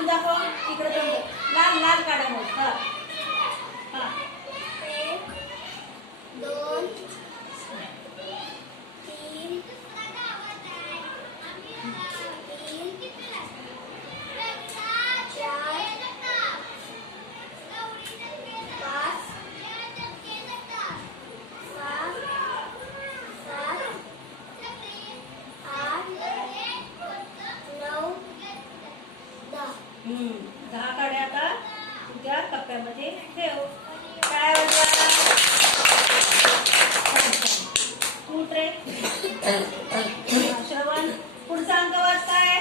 काड्या दाखव इकडे तोंड लाल लाल काढा मग हा. हा. दोन तीन. दहा काड्या आता तुझ्या कप्प्यामध्ये ठेव. काय वाजवा रे. श्रवण पुढचा अंक वाच काय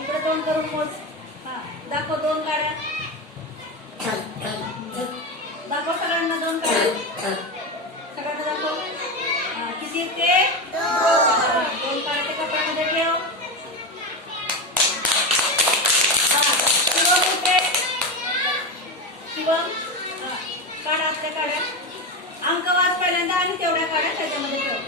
इकडे दोन करून मोज हा दाखव दोन काड्या. दाखव सगळ्यांना दोन काड्या. शिवम काढा आतल्या काढा. अंक वाच पहिल्यांदा आणि तेवढ्या काढा त्याच्यामध्ये ठेव.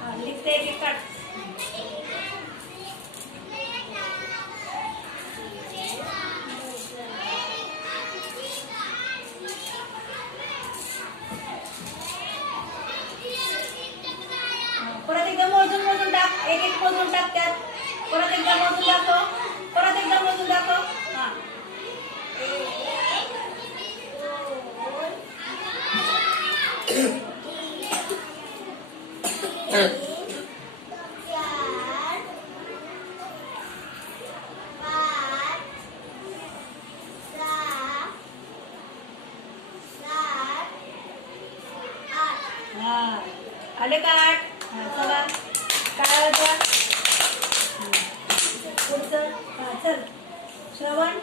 हा, एक एक काढ. एक एक मोजून टाक त्यात परत एकदा मोजून दाखव परत एकदा मोजून दाखव हा. हा. आले का आठ? हा चला. काय वाजवा पुढचं चल. श्रवण